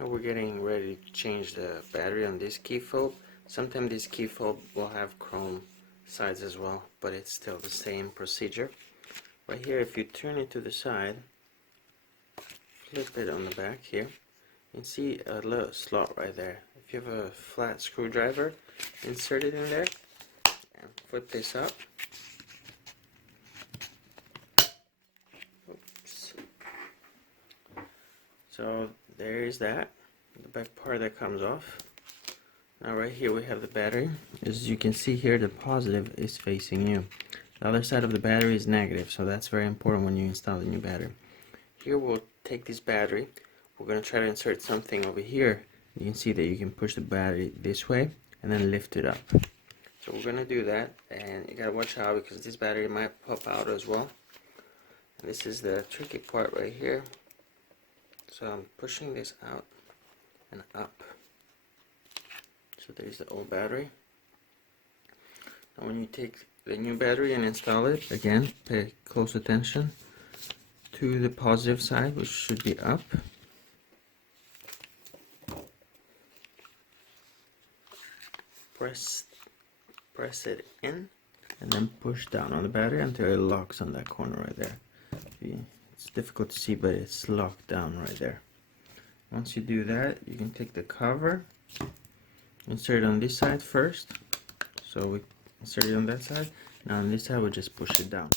Now we're getting ready to change the battery on this key fob. Sometimes this key fob will have chrome sides as well, but it's still the same procedure. Right here, if you turn it to the side, flip it on the back here, you can see a little slot right there. If you have a flat screwdriver, insert it in there and flip this up. Oops. So there is that, the back part that comes off. Now right here we have the battery. As you can see here, the positive is facing you. The other side of the battery is negative, so that's very important when you install the new battery. Here we'll take this battery, we're going to try to insert something over here. You can see that you can push the battery this way and then lift it up. So we're going to do that, and you got to watch out because this battery might pop out as well. And this is the tricky part right here. So I'm pushing this out and up. So there's the old battery. Now when you take the new battery and install it, again, pay close attention to the positive side, which should be up. Press it in and then push down on the battery until it locks on that corner right there. It's difficult to see, but it's locked down right there. Once you do that, you can take the cover, insert it on this side first. So we insert it on that side. Now on this side we just push it down.